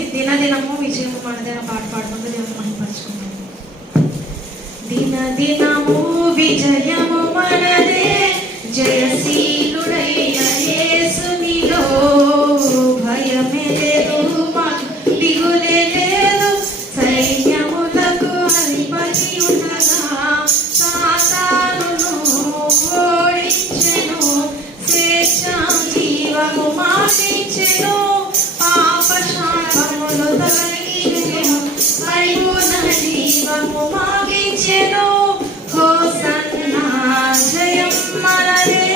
కూర్చొని దినదినము విజయము మనదైన పాట పాడుకుంటూ దేవుని మహిమపరచుకుంటాం. దినదినము విజయము మనదే, జయశీలుడైన యేసునిలో భయమే లేదు, దిగులే లేదు. సైన్యములకు అధిపతి ఉండగా సాతానును ఓడించెను, స్వేచ్ఛ జీవము మాటించెను, పాప శాపములు తొలగించెను, పరిపూర్ణ జీవము మాగించెను. హోసన్నా జయం మనదే,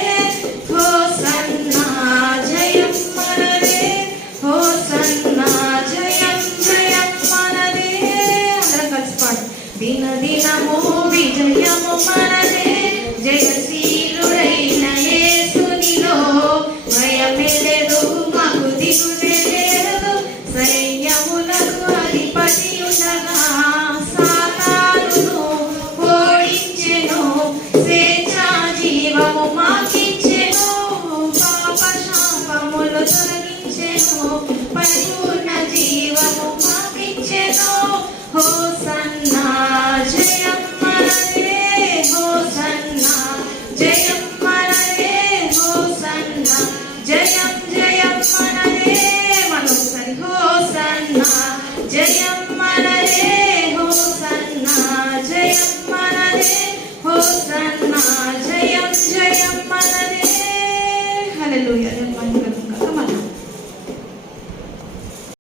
హోసన్నా జయం మనదే, హోసన్నా జయం జయం మనదే. అందరం కలిసి పాడు. దినదినము విజయము మనదే, జయశీలుడైన యేసునిలో భయమే లేదు, మాకు దిగులే లేదు. సైన్యములకు అధిపతి ఉండగా సాతానును ఓడించెను, స్వేచ్ఛ జీవము మాకించెను, పాప శాపములు తొలగించెను, పరిపూర్ణ జీవము మాకించెను.